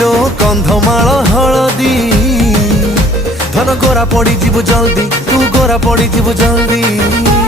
लो कंधमाल हलदी धन गोरा पड़ी जीव जल्दी तू गोरा पड़ी जीव जल्दी।